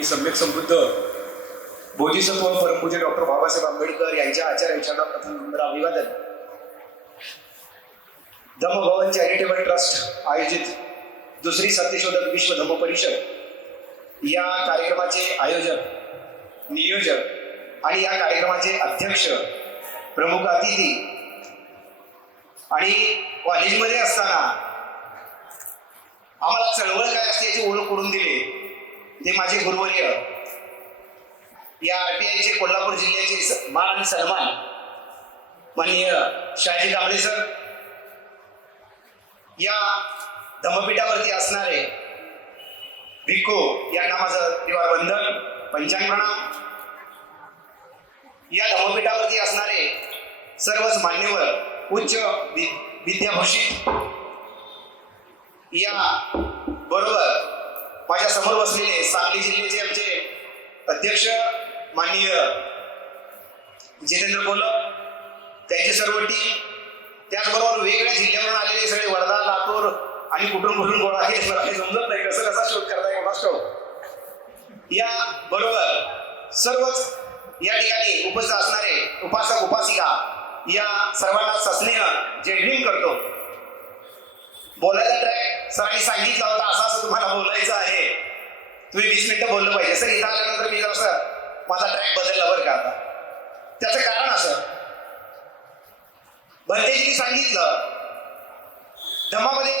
मी सम्यक समृद्ध. बोधिसत्व परमपूज्य डॉक्टर बाबासाहेब आंबेडकर यांच्या आचार्यांच्या प्रथम नंबर अभिवादन. धम्मभवन चॅरिटेबल ट्रस्ट आयोजित दुसरी सत्यशोधक विश्व धम्म परिषद. या कार्यक्रमाचे आयोजक नियोजक आणि या कार्यक्रमाचे अध्यक्ष प्रमुख अतिथी आणि कॉलेजमध्ये असताना आम्हाला चळवळ काय असते याची ओळख करून दिले. ते माझे गुरुवर्य. या आरटीआयचे कोल्हापूर जिल्ह्याचे मान सन्मान. माननीय शहाजी कांबळे सर. या धम्मपीठावरती असणारे भिको यांना माझं किंवा बंधन पंचांग प्रणाम. या धम्मपीठावरती असणारे सर्वच मान्यवर उच्च वि- विद्याभूषित. या बरोबर माझ्यासमोर बसलेले सांगली जिल्ह्याचे आमचे अध्यक्ष माननीय जितेंद्र कोलप त्यांची सर्व टीम त्याचबरोबर वेगवेगळ्या जिल्ह्यावरून आलेले सगळे वर्धा लातूर आणि कुठून कुठून गोळा केले समजत नाही. कसं कसा शोध करताय कोणास या बरोबर सर्वच या ठिकाणी उपस्थित असणारे उपासक उपासिका या सर्वांना सस्नेह जय भीम करतो. बोलायला ट्रॅक सरांनी सांगितलं होतं असं असं तुम्हाला बोलायचं आहे. तुम्ही वीस मिनिटं बोललं पाहिजे. सर इथं आल्यानंतर मी जरासं माझा ट्रॅक बदलला बरं का आता. त्याचं कारण असं भंतेजींनी सांगितलं धम्मामध्ये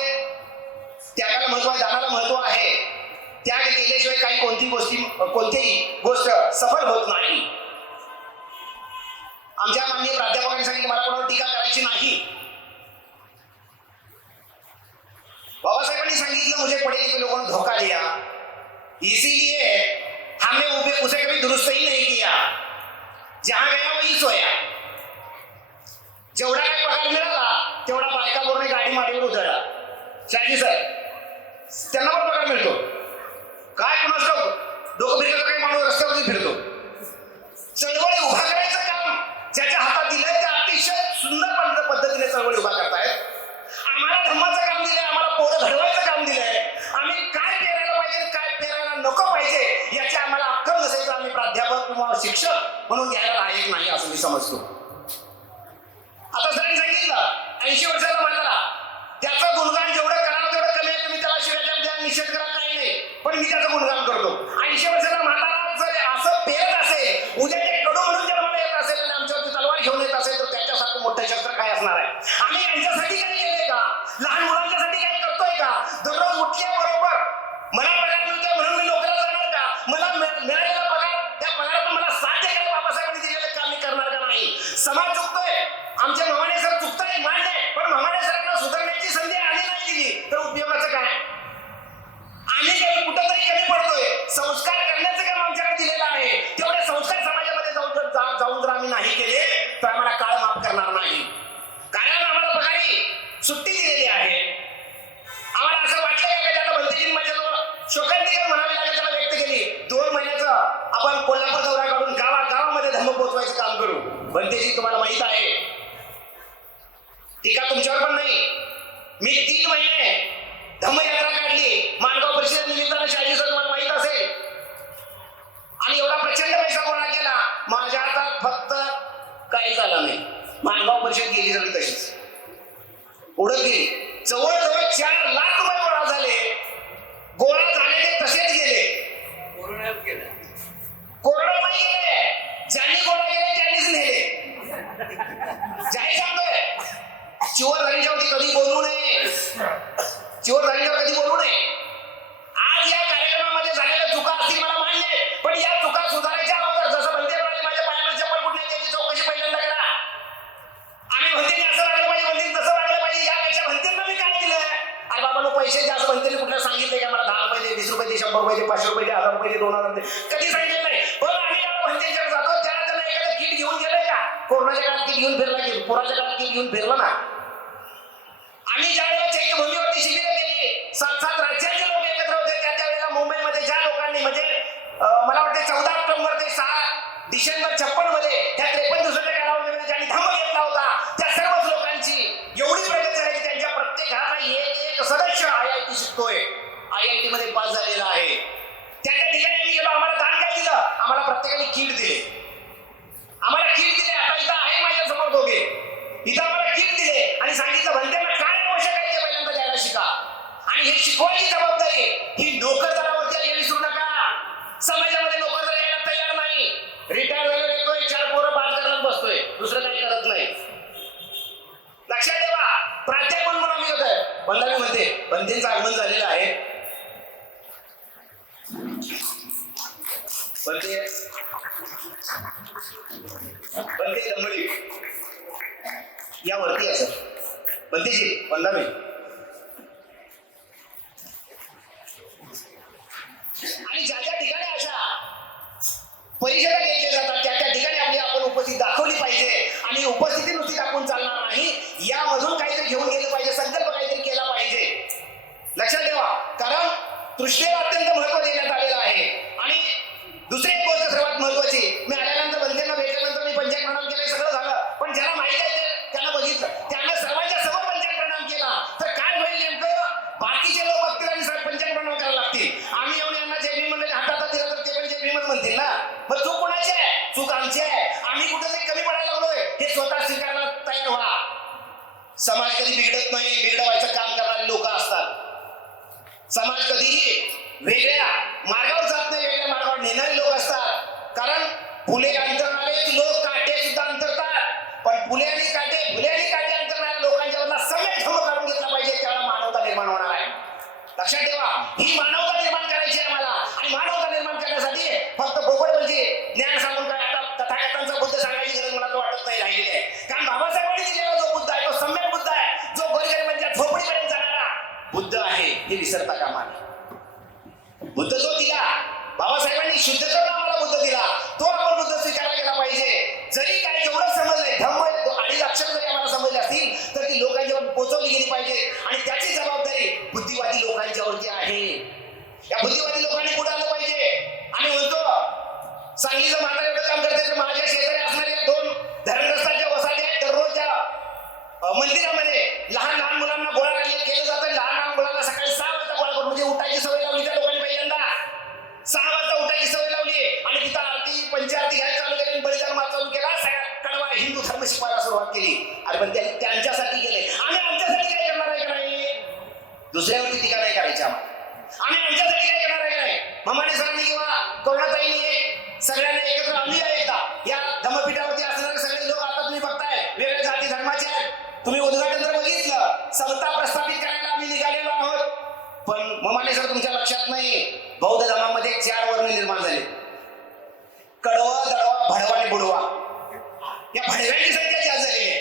त्यागाला महत्त्व आहे दानाला महत्त्व आहे. त्याग केल्याशिवाय काही कोणती गोष्टी कोणतीही गोष्ट सफल होत नाही. आमच्या माननीय प्राध्यापकांनी सांगितलं मला कोणावर टीका करायची नाही. बाबासाहेबांनी सांगितलं मुझे पढ़े लिखे लोगों ने धोखा दिया। इसीलिए हमने उसे, उसे कभी दुरुस्त ही नहीं किया। जहां गया वही सोया। जेवढा काय पगार मिळाला तेवढा बायका बोरणे गाडी माडीवर उतरला। शाजी सर त्यांना पण पगार मिळतो। काय कोणाच डोकं फिरतो काही माणूस रस्त्यावरती फिरतो। चळवळी उभा करायचं काम ज्याच्या हातात दिलंय ते अतिशय सुंदर पद्धतीने चळवळी उभा करतायत. आम्हाला धम्म पोरं घडवायचं काम दिलंय. आम्ही काय पेरायला पाहिजे काय पेरायला नको पाहिजे याची आम्हाला अक्कल नसेल तर आम्ही प्राध्यापक किंवा शिक्षक म्हणून घ्यायला लायक नाही असं मी समजतो. आता सरांनी सांगितलं ऐंशी वर्षाचा म्हातारा. त्याचं गुणगान जेवढं करावं तेवढं कमी आहे तुम्ही त्याला शिवाय द्या निषेध करा काही नाही. पण मी त्याचं गुणगान करतो. ऐंशी वर्षाचा म्हातारा जर असं पेरत असेल उद्या ते कडू म्हणून जर मला येत असेल आणि आमच्यावरती तलवार घेऊन येत असेल तर त्याच्यासारखं मोठं शस्त्र काय असणार आहे? आम्ही यांच्या तुमच्यावर पुराच्या घेऊन ना. आम्ही ज्या वेळेला चैत्यभूमीवरती शिबिर केली. सात सात राज्याचे लोक एकत्र होते. त्या त्यावेळेला मुंबईमध्ये ज्या लोकांनी म्हणजे मला वाटते चौदा ऑक्टोबर ते सहा डिसेंबर छप्पन तिथं आम्हाला किट दिले. आणि सांगितलं भलत्यांना काय आवश्यक आहे ते पहिल्यांदा द्यायला शिका. आणि हे शिकवायची जबाबदारी ही नोकर टाकून चालणार नाही. यामधून काहीतरी घेऊन गेलं पाहिजे संकल्प काहीतरी केला पाहिजे. लक्षात ठेवा कारण तृष्णेला अत्यंत महत्त्व देण्यात आलेलं आहे आणि दुसरी एक गोष्ट सर्वात महत्वाची मी आल्यानंतर बंधेंना भेटल्यानंतर मी पंचायत प्रणाम केलं सगळं झालं पण ज्याला माहिती आहे ते- त्यांना बघितलं त्यांना सर्वांच्या समोर पंचायत प्रणाम केला तर काय होईल नेमकं बाकीचे लोक बघतील आणि सर पंचायत प्रणाम करायला लागतील आम्ही येऊन यांना जय भीम म्हणले हातात दिलं तर ते पण जय भीमच म्हणतील ना मग चूक कोणाची आहे चूक आमची आहे आम्ही कुठेतरी कमी पडायला लागलोय हे स्वतः स्वीकारायला तयार व्हा समाज कधी बिघडत नाही बिघडवायचं काम करणारे लोक असतात समाज कधीही वेगळ्या मार्गावर जात नाही वेगळ्या मार्गावर नेणारे लोक असतात कारण फुले अंतरणारे लोक काटे सुद्धा अंतरतात पण फुले आणि काटे फुले आणि काटे अंतरणाऱ्या लोकांच्या समेत धम काढून घेतला पाहिजे त्यावेळेला मानवता निर्माण होणार आहे लक्षात ठेवा. ही मानवता निर्माण करायची आहे आम्हाला. आणि मानवता निर्माण करण्यासाठी फक्त बोबड म्हणजे ज्ञान सांगून काय आता तथागतांचा बुद्ध सांगायची गरज मला वाटत नाही राहिलेली आहे. कारण बाबासाहेबांनी दिलेला जो बुद्ध आहे तो सम्यक बुद्ध आहे. जो गोरगरिबांच्या झोपडीपर्यंत जाणारा बुद्ध आहे हे विसरतात. माझ्या शेजारी असणाऱ्या दोन धरणग्रस्तांच्या वसाहती आहेत दररोजच्या मंदिरामध्ये या भडव्यांची संख्या जास्त झालेली आहे.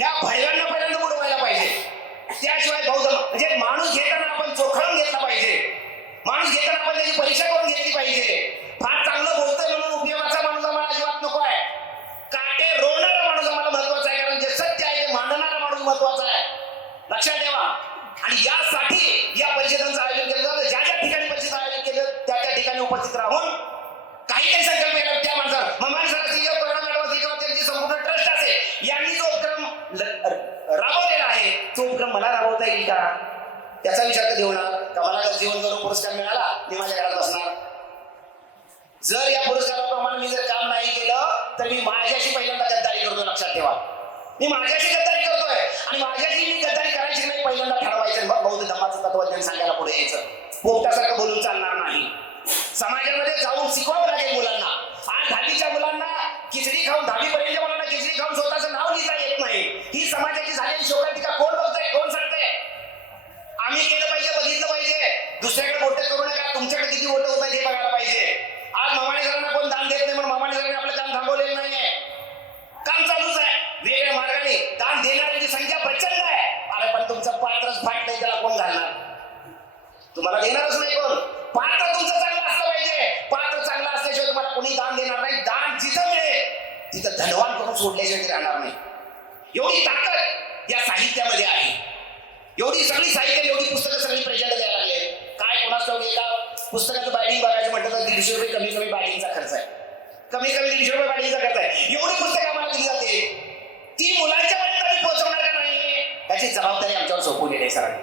या भडव्यांना पहिल्यांदा बुडवायला पाहिजे. त्याशिवाय बौद्ध म्हणजे माणूस घेताना आपण चोखळून घेतला पाहिजे. माणूस घेताना आपण त्याची परीक्षा करून घेतली पाहिजे. जर या पुरस्काराप्रमाणे मी जर काम नाही केलं तर मी माझ्याशी पहिल्यांदा गद्दारी करतो लक्षात ठेवा. मी माझ्याशी गद्दारी करतोय आणि माझ्याशी मी गद्दारी करायची नाही पहिल्यांदा ठरवायचं मग बौद्ध धर्माचं तत्वज्ञान सांगायला पुढे यायचं. पोपटासारखं बोलून चालणार नाही. समाजामध्ये जाऊन शिकवावं लागेल मुलांना. आज दहावीच्या मुलांना खिचडी खाऊन दहावी पर्यंतच्या मुलांना खिचडी खाऊन स्वतःचं नाव लिहिता येत नाही. ही समाजाची झालेली शोकांतिका कोण बघतंय? कोण सांगतंय? आम्ही केलं पाहिजे बघितलं पाहिजे. दुसऱ्याकडे बोट करू नका. तुमच्याकडे किती मोठं होत आहे हे बघायला पाहिजे आज मामाने सरांना कोण दान देत नाही म्हणून मामाने सरांनी आपलं काम थांबवलेलं नाहीये काम चालूच आहे वेगळ्या मार्गाने दान देणाऱ्यांची संख्या प्रचंड आहे अरे पण तुमचं पात्रच फाट नाही त्याला कोण घालणार तुम्हाला देणारच नाही कोण पात्र तुमचं चांगलं असलं पाहिजे पात्र चांगलं असल्याशिवाय तुम्हाला कोणी दान देणार नाही दान जिथं मिळेल तिथं धनवान करून सोडल्याशिवाय ते राहणार नाही. एवढी ताकद या साहित्यामध्ये आहे. एवढी सगळी साहित्य एवढी पुस्तकं सगळी प्रचंड द्यायला लागले. काय कोणाचं एका पुस्तकाचं बायडिंग बघायचं म्हटलं तर दीडशे रुपये कमी कमी बायडिंगचा खर्च आहे. कमी कमी दीडशे रुपये बायडिंगचा खर्च आहे. एवढी पुस्तकं आम्हाला दिली जाते. ती मुलांच्या पर्यंत पोहोचवणार का नाही? याची जबाबदारी आमच्यावर सोपवलेली आहे सरांनी.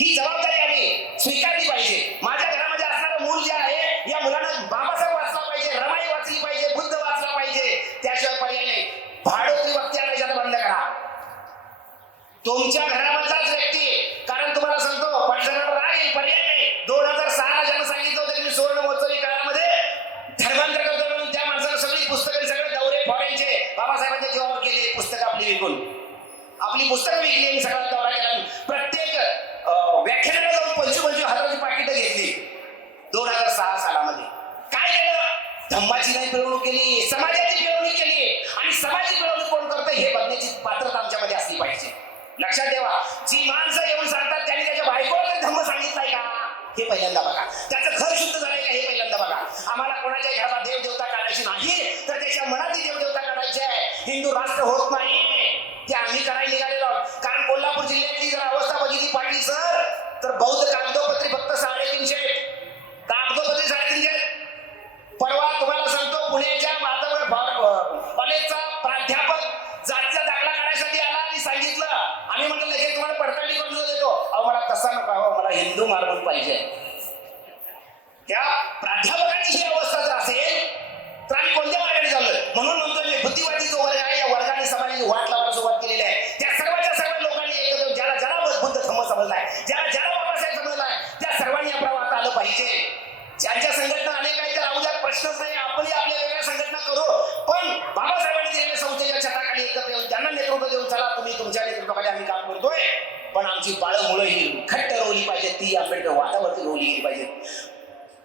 ही जबाबदारी आम्ही स्वीकारली पाहिजे. माझ्या घरामध्ये असणारं मूल जे आहे या मुलानं बाबासाहेब वाचला पाहिजे रमाई वाचली पाहिजे बुद्ध पाहिजे त्याशिवाय पर्याय नाही. भाडोत्री वक्त्याला बंद करा. तुमच्या घरामधलाच व्यक्ती कारण तुम्हाला सांगतो व्याख्यानाला जाऊन पंचवीस पंचवीस हजाराची पाकिटं घेतली दोन हजार सहा सालामध्ये काय केलं धम्माची नाही मिळवणूक केली समाजाची मिळवणूक केली आणि समाजाची मिळवणूक कोण करतं हे बघण्याची पात्रता आमच्यामध्ये असली पाहिजे लक्षात ठेवा जी माणसं येऊन सांगतात त्यांनी त्याच्या बायकोला तरी धम्म सांगितलंय का हे पहिल्यांदा बघा त्याचं घर शुद्ध झालंय का हे पहिल्यांदा बघा आम्हाला कोणाच्या घराला देव देवता काढायची नाही तर त्याच्या मनातली देव देवता काढायची आहे हिंदू राष्ट्र होत नाही ते आम्ही करायला निघालेलो आहोत. कारण कोल्हापूर जिल्ह्यातली जर अवस्था बघितली पाटील सर तर बौद्ध कागदोपत्री फक्त साडेतीनशे आहेत. कागदोपत्री साडेतीनशे आहेत. परवा तुम्हाला सांगतो पुण्याच्या वातावरण कॉलेजचा प्राध्यापक जातीचा दाखला काढायसाठी आला आणि सांगितलं आम्ही म्हटलं लगेच तुम्हाला पडताळणी करून देतो अहो मला तसा नका अहो मला हिंदू मार्गून पाहिजे त्या प्राध्यापकाची ही अवस्था जर असेल तर आम्ही कोणत्या मार्गाने चाललोय म्हणून म्हणतो मी बुद्धिवादी जो वर्ग आहे या वर्गाने समाजाची वाट लावायला सुरुवात केलेली आहे त्या सर्वांच्या सर्व लोकांनी एकत्र येऊन ज्याला ज्याला बुद्ध धम्म समजलाय ज्याला ज्याला बाबासाहेब समजलाय त्या सर्वांनी या प्रवाहात आलं पाहिजे ज्यांच्या संघटना अनेक आहेत त्या राहू द्या प्रश्नच नाही आपणही आपल्या वेगळ्या संघटना करू पण बाबासाहेबांनी दिलेल्या संस्थेच्या छताखाली एकत्र येऊन त्यांना नेतृत्व देऊन चला तुम्ही तुमच्या नेतृत्वाखाली आम्ही काम करतोय पण आमची बाळं मुलं ही घट्ट रोवली पाहिजे ती आंबेडकर वादावरती रोवली गेली पाहिजे.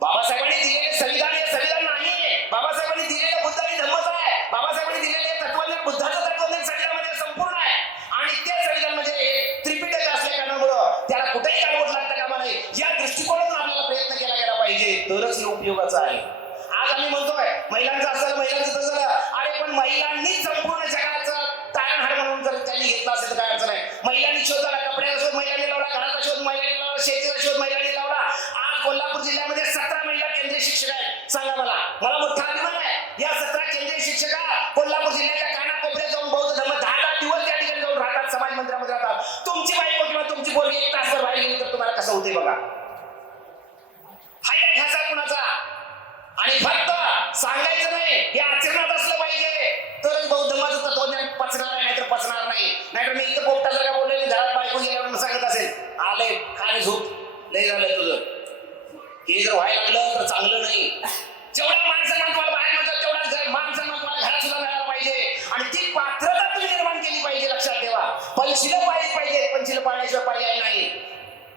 बाबासाहेबांनी दिलेले संविधान हे संविधान नाही बाबासाहेबांनी दिलेले बुद्ध आणि धम्मच आहे. बाबासाहेबांनी दिलेले तत्वज्ञान बुद्धाचं तत्वज्ञान संविधानामध्ये संपूर्ण आहे. आणि ते संविधान म्हणजे त्रिपिटक असल्या कारणामुळं त्याला कुठेही काळवट लागता कामा नाही या दृष्टिकोनातून आपल्याला प्रयत्न केला गेला पाहिजे. तरच हे उपयोगाचं आहे. आज आम्ही म्हणतोय महिलांचं असं महिलांचं तसं अरे पण महिलांनी संपूर्ण जगात होते बघा. हा एक ह्याचा कुणाचा? आणि फक्त सांगायचं नाही हे आचरणात असलं पाहिजे. तरच बौद्ध माझं तत्वज्ञान पचणार नाही नाहीतर पचणार नाही. नाहीतर मी इथं पोपटा जर का बोलले घरात बायको गेल्यावर सांगत असेल आले खाणे झोप. लय झालंय तुझं. हे जर व्हायला लागलं तर चांगलं नाही. जेवढा माणसांना सन्मान तुम्हाला बाहेर म्हणतात तेवढाच घर मान तुम्हाला घरात सुद्धा मिळायला पाहिजे. आणि ती पात्रता तुम्ही निर्माण केली पाहिजे लक्षात ठेवा. पंचशील पाळली पाहिजे पंचशील पाळण्याशिवाय पर्याय नाही.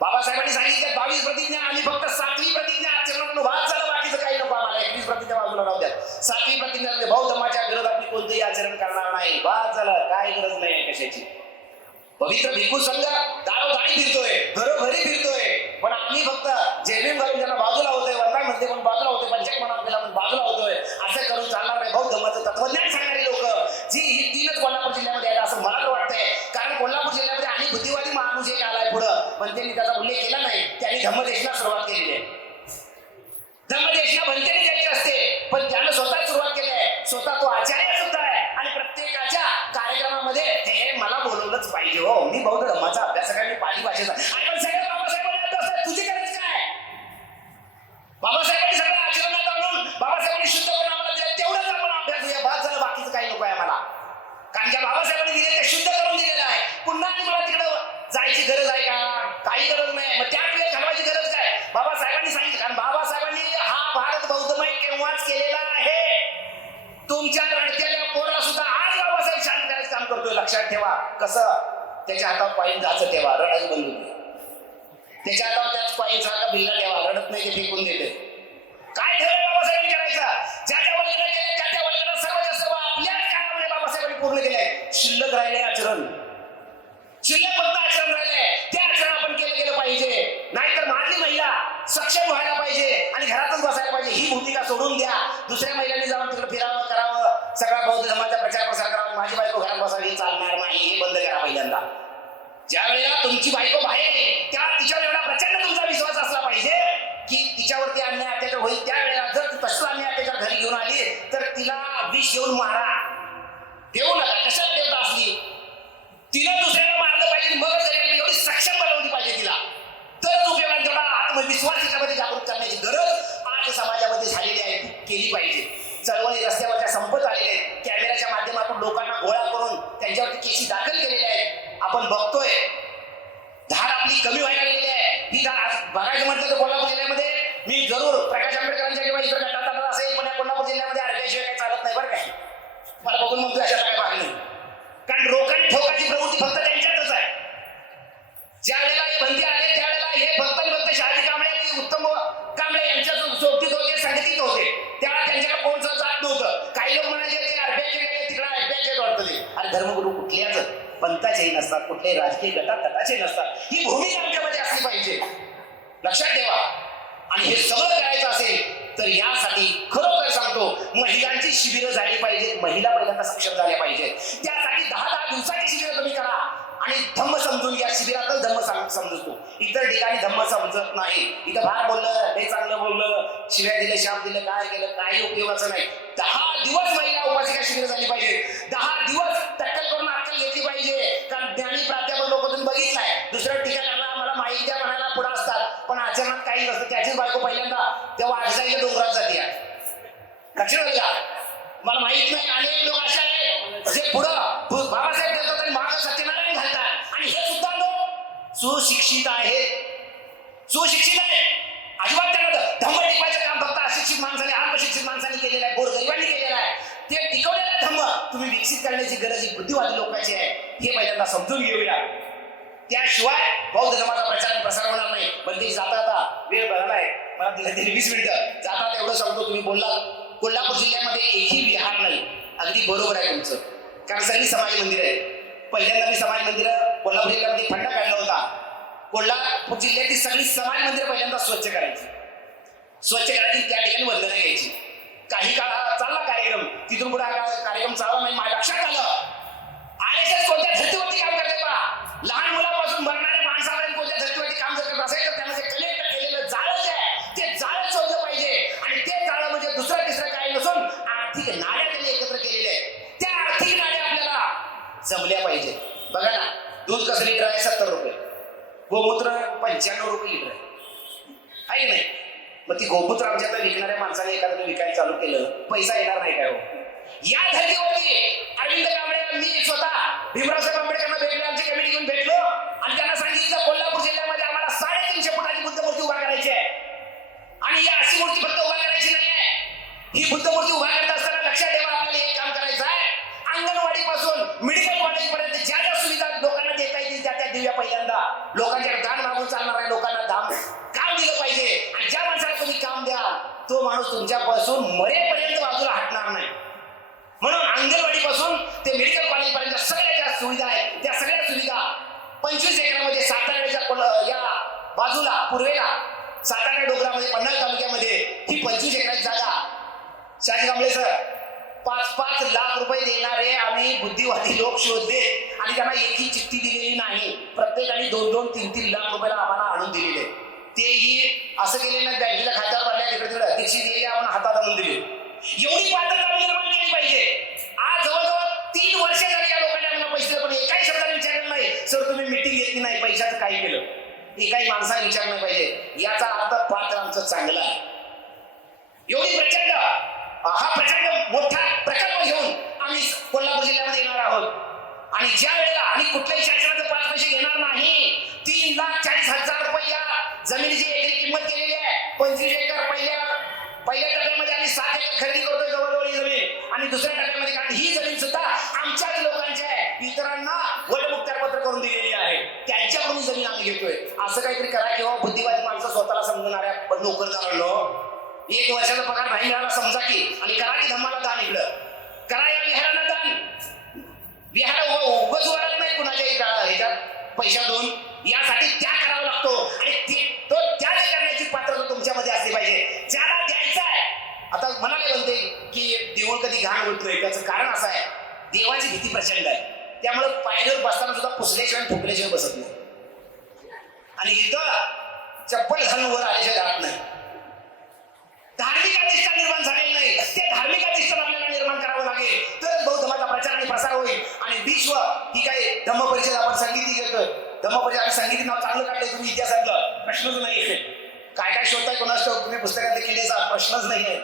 बाबासाहेबांनी सांगितलं बावीस प्रतिज्ञा आली फक्त सातवी प्रतिज्ञा आचरण वाद झाला बाकीचं काही नको आम्हाला. एकवीस प्रतिज्ञा बाजूला राहू द्या. सातवी प्रतिज्ञा म्हणजे बौद्ध धर्माच्या विरोधात मी कोणतंही आचरण करणार नाही. वाद झालं काय गरज नाही कशाची. पवित्र भिकू संघ दारोदारी फिरतोय घरोघरी फिरतोय. पण आम्ही फक्त जेबीम घालून त्यांना बाजूला होतोय वरदान म्हणते पण बाजूला होतोय पंचायत म्हणा केला पण बाजूला होतोय असं करून चालणार नाही बौद्ध धर्माचं तत्वज्ञान सांगणारी लोक जी ही तीनच कोल्हापूर जिल्ह्यामध्ये आहेत असं मला तर वाटतंय कारण कोल्हापूर जिल्ह्यामध्ये आणि बुद्धिवादी माणूस एक आलाय पुढं पण त्यांनी त्याचा उल्लेख केला नाही त्यांनी धम्मदेशला सुरुवात केलेली आहे धम्मदेशला भलतेने द्यायची असते पण त्यानं स्वतः सुरुवात केली आहे स्वतः तो आचार्य सुद्धा आहे आणि प्रत्येकाच्या कार्यक्रमामध्ये हे मला बोलवलंच पाहिजे हो मी बौद्ध धर्माचा अभ्यास मी पाली भाषेचा आणि पण सगळं बाबासाहेबांनी अभ्यास आहे, तुझी करायचं काय बाबासाहेबांनी सगळं आचरणात आणून बाबासाहेबांनी शुद्ध करून आम्हाला दिलं तेवढंच आपण अभ्यास घेऊया बाद झालं बाकीचं काही नको आहे मला कारण ज्या बाबासाहेबांनी दिले ते शुद्ध करून दिलेलं आहे पुन्हा आणि मला तिकडं जायची गरज आहे का काही गरज नाही. मग त्यात वेळ घालवायची गरज काय? बाबासाहेबांनी सांगितलं. कारण बाबासाहेबांनी हा भारत बौद्धमय केव्हाच केलेला आहे? तुमच्या रडत्याच्या पोराला सुद्धा आज बाबासाहेब शांत करायचं काम करतोय. लक्षात ठेवा. कसं? त्याच्या हातात पायी जायचं ठेवा रडायला बंद त्याच्या हातात त्याच पायी का भिल्ला ठेवा रडत नाही ते फेकून देते. ज्या वेळेला तुमची बायको बाहेर आहे त्या तिच्यावर एवढा प्रचंड तुमचा विश्वास असला पाहिजे की तिच्यावरती अन्याय अत्याचार होईल. त्या वेळेला जर ती तसला अन्याय अत्याचार घरी घेऊन आली तर तिला विष देऊन मारा. देऊ नका. कशाला देवता असली? तिला दुसऱ्याला मारलं पाहिजे मग घरी एवढी सक्षम बनवली पाहिजे तिला. तर उपयोगाने तेवढा आत्मविश्वास तिच्यामध्ये जागृत करण्याची गरज आज समाजामध्ये झालेली आहे ती केली पाहिजे. चळवळी रस्त्यावरच्या संपत आलेले आहेत. कॅमेराच्या माध्यमातून लोकांना गोळा करून त्यांच्यावरती केसी दाखल केलेल्या आहेत. आपण बघतोय धार आपली कमी व्हायला गेलेली आहे. ही धार बघायचं म्हटलं तर कोल्हापूर जिल्ह्यामध्ये मी जरूर प्रकाश आंबेडकरांच्या किंवा इतर गटात असेल पण या कोल्हापूर जिल्ह्यामध्ये आरटीआयशिवाय काही चालत नाही बरं काही मला बघून म्हणतो अशा काय मागणी. कारण रोकड ठोकाची प्रवृत्ती फक्त त्यांच्यातच आहे. ज्या वेळेला हे बंदी आले त्यावेळेला हे फक्त आणि फक्त शहाजी कांबळे आणि उत्तम कांबळे यांच्या सोबतीत होते संगतीत होते. त्यावेळेला त्यांच्याकडे कोणचं जात नव्हतं. काही लोक म्हणायचे ते आरपीआयचे तिकडे आरपीआयचे वाटतं ते. अरे धर्मगुरू कुठल्याच पंथाचेही नसतात कुठल्याही राजकीय गटात गटाचे नसतात. ही भूमिका आमच्यामध्ये असली पाहिजे. लक्षात ठेवा. आणि हे सगळं करायचं असेल तर यासाठी खरोखर सांगतो महिलांची शिबिरं झाली पाहिजेत. महिला पहिल्यांदा सक्षम झाल्या पाहिजेत. त्यासाठी दहा दहा दिवसाची शिबिरं तुम्ही करा. आणि धम्म समजून घ्या. शिबिरातच धम्म समजतो. इतर ठिकाणी धम्म समजत नाही. इथं फार बोललं हे चांगलं बोललं शिव्या दिलं शाप दिलं काय केलं काही उपयोगाचं नाही. दहा दिवस महिला उपासिका शिबिर झाली पाहिजे दहा दिवस तेव्हा डोंगरात डोंगरात आहे. लक्षात घ्या मला माहीत नाही अनेक लोक असे आहेत. जे पुढं बाबासाहेब देतात आणि मागं सत्यनारायण घालतात. आणि हे सुद्धा लोक सुशिक्षित आहेत. सुशिक्षित आहे अजिबात त्यांना धम्म टिपायचं काम फक्त अशिक्षित माणसाने अल्पशिक्षित माणसाने केलेलं आहे गोरगरिबांनी केलेलं आहे. ते टिकवलेलं धम्म. तुम्ही विकसित करण्याची गरज ही बुद्धिवादी लोकांची आहे. हे पहिल्यांदा समजून घेऊया. त्याशिवाय बौद्ध धर्माचा प्रचार प्रसार होणार नाही. पण ते जाता आता वेळ बघायला आहे. मला दिला तरी वीस मिनिटं. जाता एवढं सांगतो तुम्ही बोलला कोल्हापूर जिल्ह्यामध्ये एकही विहार नाही. अगदी बरोबर आहे तुमचं. कारण सगळी समाज मंदिर आहे पहिल्यांदा मी समाज मंदिर कोल्हापूर जिल्ह्यामध्ये फंडा काढला होता. कोल्हापूर जिल्ह्यातील सगळी समाज मंदिर पहिल्यांदा स्वच्छ करायची. स्वच्छ करायची त्या ठिकाणी वंदना घ्यायची. काही काळ चालला कार्यक्रम. तिथून पुढे कार्यक्रम चालला नाही. माझ्या लक्षात आलं. आर एस एस कोणत्या धर्तीवरती काम करते लहान मुलापासून मरणाऱ्या माणसापर्यंत कोणत्या धर्तीवरती काम जर करत असेल तर त्यामध्ये कलेक्ट केलेलं जाळं जे आहे ते जाळं शोधलं पाहिजे. आणि ते जाळं म्हणजे दुसरं तिसरं काही नसून आर्थिक नाड्या त्यांनी एकत्र केलेल्या आहेत. त्या आर्थिक नाड्या आपल्याला जमल्या पाहिजे बघा ना दूध कसं लिटर आहे? सत्तर रुपये. गोमूत्र पंच्याण्णव रुपये लिटर आहे. आहे की नाही? मग ती गोमूत्र आमच्या आता विकणाऱ्या माणसाने एखाद्याने विकायला चालू केलं पैसा येणार नाही काय हो? या धर्तीवरती अरविंद कांबळे मी स्वतः भीमरावसाहेब आंबेडकरांना भेटलो आमची कमिटी घेऊन भेटलो आणि त्यांना सांगितलं कोल्हापूर जिल्ह्यामध्ये आम्हाला साडेतीनशे फुटाची बुद्ध मूर्ती उभा करायची आहे आणि ही अशी मूर्ती फक्त उभा करायची नाही आहे ही बुद्ध मूर्ती उभा करत असताना लक्षात ठेवा आपल्याला एक काम करायचं आहे अंगणवाडी पासून मेडिकल कॉलेज पर्यंत ज्या ज्या सुविधा लोकांना देता येतील त्या त्या दिव्या पहिल्यांदा लोकांच्या दान मागून चालणार आहे लोकांना दाम काम दिलं पाहिजे आणि ज्या माणसाला तुम्ही काम द्याल तो माणूस तुमच्यापासून मरेपर्यंत बाजूला हटणार नाही म्हणून अंगणवाडी पासून ते मेडिकल कॉलेज पर्यंत सगळ्या ज्या सुविधा आहेत त्या सगळ्या सुविधा पंचवीस एकरामध्ये साताऱ्याच्या कोल- या बाजूला पूर्वेला सातारा डोंगरामध्ये पन्हाळ तालुक्यामध्ये ही पंचवीस एकराची जागा शहाजी कांबळे सर पाच पाच लाख रुपये देणारे आम्ही बुद्धिवादी लोक शोधले आणि त्यांना एकही चिठ्ठी दिलेली नाही. प्रत्येकाने दोन दोन तीन तीन लाख रुपयाला आम्हाला आणून दिलेले. तेही असं केले ना बँकेच्या खात्यावर पडल्या तिकडे तिकडे अध्यक्षी दिली आपण हातात आणून दिले. एवढी पात्रता निर्माण केली पाहिजे. आज जवळजवळ तीन वर्ष झाली या लोकांनी आम्हाला पैसे दिले पण एकाही शब्दाने विचारलं नाही. सर तुम्ही मिटिंग घेतली नाही पैशाचं काय केलं? एकाही माणसाने विचारलं पाहिजे. याचा अर्थ पात्र आमचं चांगलं आहे. एवढी प्रचंड हा प्रचंड मोठा प्रकल्प घेऊन आम्ही कोल्हापूर जिल्ह्यामध्ये येणार आहोत. आणि ज्या वेळेला आम्ही कुठल्याही शासनाचे पाच पैसे घेणार नाही तीन लाख चाळीस हजार रुपया जमिनीची एकरी किंमत केलेली आहे. पंचवीस एकर पहिल्या पहिल्या टप्प्यामध्ये आम्ही सात एकर खरेदी करतोय जवळजवळ ही जमीन. आणि दुसऱ्या टप्प्यामध्ये कारण ही जमीन सुद्धा आमच्याच लोकांची आहे. इतरांना वटमुक्त्यारपत्र करून दिलेली आहे. त्यांच्याकडून जमीन आम्ही घेतोय. असं काहीतरी करा किंवा बुद्धिवादी माणसं स्वतःला समजणाऱ्या नोकरदारांनो एक वर्षाचा पगार नाही मिळाला समजा की आणि करा की धम्माला दान इकडं करा या विहारांना दान विहार हो, हो, उगच उगाच नाही कुणाच्या इथं- ह्याच्यात. पैशातून यासाठी त्याग करावा लागतो. आणि ते- तो त्याग करण्याची पात्रता तुमच्यामध्ये असली पाहिजे. ज्याला द्यायचं आहे. आता म्हणाले म्हणते की देऊळ कधी घाण होत त्याचं कारण असं आहे. देवाची भीती प्रचंड आहे. त्यामुळे पायरीवर बसताना सुद्धा पुसल्याशिवाय फुकल्याशिवाय बसत नाही. आणि इथं चप्पल घालून वर आल्याशिवाय राहत नाही. धार्मिक अधिष्ठान निर्माण झालेलं नाही. ते धार्मिक अधिष्ठान आपल्याला निर्माण करा लागेल तर बौद्ध धर्माचा प्रचार आणि प्रसार होईल आणि विश्व ही काही धम्म परिषद आपण संगीती घेतोय धम्म परिषद आणि संगीत नाव चांगलं काढलंय तुम्ही इतिहासातलं प्रश्नच नाही आहे काय काय तुम्ही पुस्तकात केलेचा प्रश्नच नाही आहे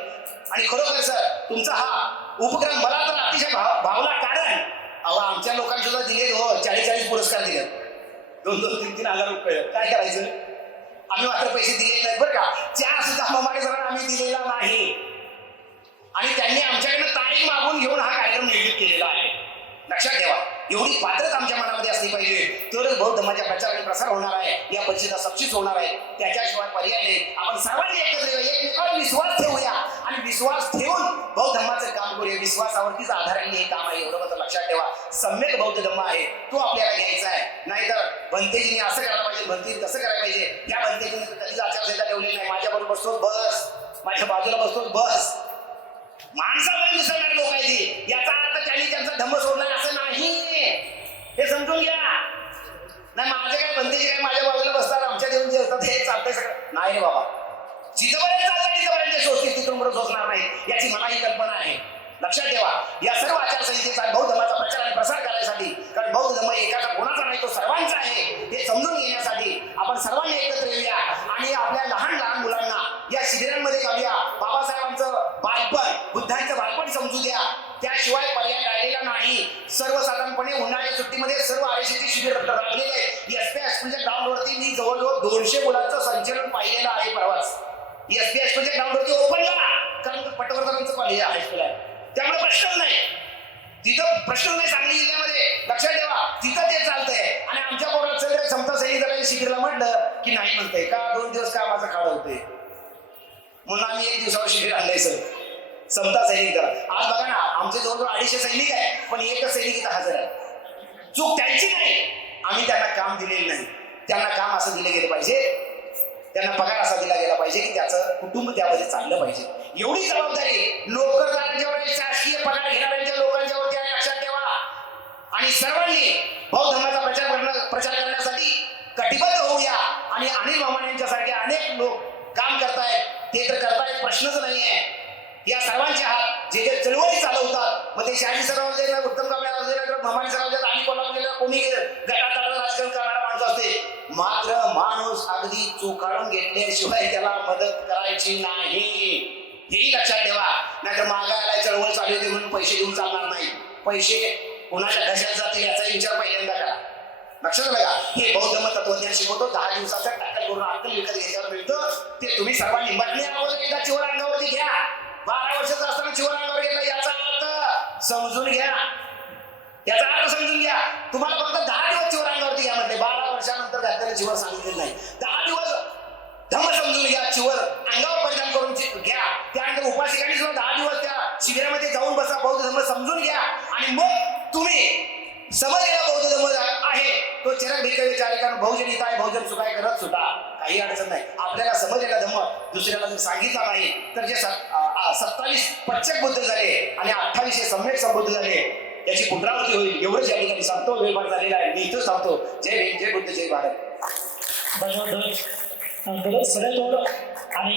आणि खरोखर सर तुमचा हा उपक्रम मला तर अतिशय भाव भावला कारण अहो आमच्या लोकांनी सुद्धा दिले हो चाळीस चाळीस पुरस्कार दिले दोन दोन तीन तीन हजार रुपये. काय करायचं? आम्ही मात्र पैसे दिले नाहीत बरं का. चार सुद्धा ममाडे सरांना आम्ही दिलेला नाही. आणि त्यांनी आमच्याकडनं तारीख मागून घेऊन हा कार्यक्रम नियोजित केलेला आहे. लक्षात ठेवा. एवढी पात्रच आमच्या मनामध्ये असली पाहिजे. तरच बौद्ध धर्माच्या प्रचार आणि प्रसार होणार आहे. या परिषदा सक्तीच होणार आहे. त्याच्याशिवाय पर्याय नाही. आपण सर्वांनी एकत्र एकमेकावर विश्वास ठेवूया. आणि विश्वास ठेवून बौद्ध धर्माचं काम करूया. विश्वासावरतीच आधाराने हे काम आहे. एवढं मात्र लक्षात ठेवा. सम्यक बौद्ध धर्म आहे. तो आपल्याला घ्यायचा आहे. नाहीतर भंतेजीने असं करायला पाहिजे. भंतेजी तसं करायला पाहिजे. त्या भंतेजीने कधीच आचारसंहिता ठेवलेली नाही. माझ्याबरोबर बसतो बस. माझ्या बाजूला बसतो बस. माणसामध्ये मिसळणारे लोक आहेत याचा अर्थ त्यांनी त्यांचा धम्म सोडणार हे समजून घ्या. नाही माझे काय बनते काय माझ्या बाजूला बसतात आमच्या देऊन जे असतात हे चालतंय सगळं. नाही बाबा. जिथपर्यंत चालतं तिथपर्यंत ते तिथून बरोबर सोचणार नाही. याची मलाही कल्पना आहे. लक्षात ठेवा या सर्व आचारसंहितेचा बौद्ध धर्माचा प्रचार आणि प्रसार करण्यासाठी कारण बौद्ध धर्म एकाचा कोणाचा नाही तो सर्वांचा आहे. हे समजून घेण्यासाठी आपण सर्वांनी एकत्र येऊया आणि आपल्या लहान लहान मुलांना या शिबिरांमध्ये घालूया. बाबासाहेबांचं बालपण बुद्धांचं बालपण समजू द्या त्याशिवाय पर्याय राहिलेला नाही सर्वसाधारणपणे उन्हाळ्याच्या सुट्टीमध्ये सर्व आरएससीचे शिबिर राबलेले आहे एस पी हायस्कूलच्या ग्राउंडवरती मी जवळजवळ दोनशे मुलांचं संचलन पाहिलेलं आहे परवाच एस पी हायस्कूलच्या ग्राउंडवरती ओपनला कारण पटवर्धनांचं कॉलेज आहे हायस्कूल आहे त्यामुळे प्रश्नच नाही तिथं प्रश्न नाही सांगली जिल्ह्यामध्ये लक्षात ठेवा तिथं ते चालतंय आणि आमच्या पोरात सगळ्या समता सैनिक दलाच्या शिबिरला म्हटलं की नाही म्हणतंय का दोन दिवस का माझं खाड होते म्हणून आम्ही एक दिवसावर शिबिर आणलंय सर समता सैनिक दल आज बघा ना आमचे जवळजवळ अडीचशे सैनिक आहे पण एकच सैनिक इथं हजर आहे चूक त्यांची नाही आम्ही त्यांना काम दिलेलं नाही त्यांना काम असं दिलं गेलं पाहिजे त्यांना पगार असा दिला गेला पाहिजे की त्याचं कुटुंब त्यामध्ये चाललं पाहिजे एवढी जबाबदारी. नोकरदारांच्यावर आहे, शासकीय पगार घेणाऱ्यांच्या लोकांच्यावरती आहे लक्षात ठेवा. आणि सर्वांनी बौद्ध धर्माचा प्रचार करणं प्रचार करण्यासाठी कटिबद्ध होऊया. आणि अनिल मामा यांच्यासारखे अनेक लोक काम करतायत. ते तर करतायत प्रश्नच नाहीये. या सर्वांच्या हात जे जे चळवळी चालवतात मग ते शहाजी सराव असू उत्तम कांबळे असू भवानी सराव असू आणि आणि कोल्हापूरला कोणी गटात राजकारण करणारा माणूस असते. मात्र माणूस अगदी चोखाळून घेतल्याशिवाय त्याला मदत करायची नाही हेही लक्षात ठेवा नाहीतर मागायला चळवळ चालू होते म्हणून पैसे देऊन चालणार नाही. पैसे कोणाच्या घशात जातील याचा विचार पहिल्यांदा करा. लक्षात बघा हे बौद्ध मत तत्वज्ञान शिकवतो दहा दिवसाचा टाकल करून अक्कल विकत घेतल्यावर मिळतं. ते तुम्ही सर्वांनी मटणी अगोदर एकदा चिवर अंगावरती घ्या. बारा वर्षाचा असताना चिवर अंगावर घेतला याचा अर्थ समजून घ्या. याचा अर्थ समजून घ्या. तुम्हाला फक्त दहा दिवस चिवर अंगावरती घ्या म्हणते बारा वर्षानंतर घातलेलं चिवर सांगितलेलं नाही. दहा दिवस धम्म समजून घ्या चिवर समजून घ्या. आणि मग तुम्ही समजलेला बौद्ध धर्म आहे तो चरण विचार आहे बहुजन हित आहे बहुजन सुखाय करत सुद्धा काही अडचण नाही. आपल्याला समजलेला धर्म दुसऱ्याला जर सांगितला नाही तर जे सत्तावीस पच्चक बुद्ध झाले आणि अठ्ठावीस हे सम्यक संबुद्ध झाले याची पुनरावृत्ती होईल. एवढंच या ठिकाणी सांगतो वेळ झालेला आहे. मी इथं सांगतो जय भीम जय बुद्ध जय भारत. धन्यवाद सगळ्यात आणि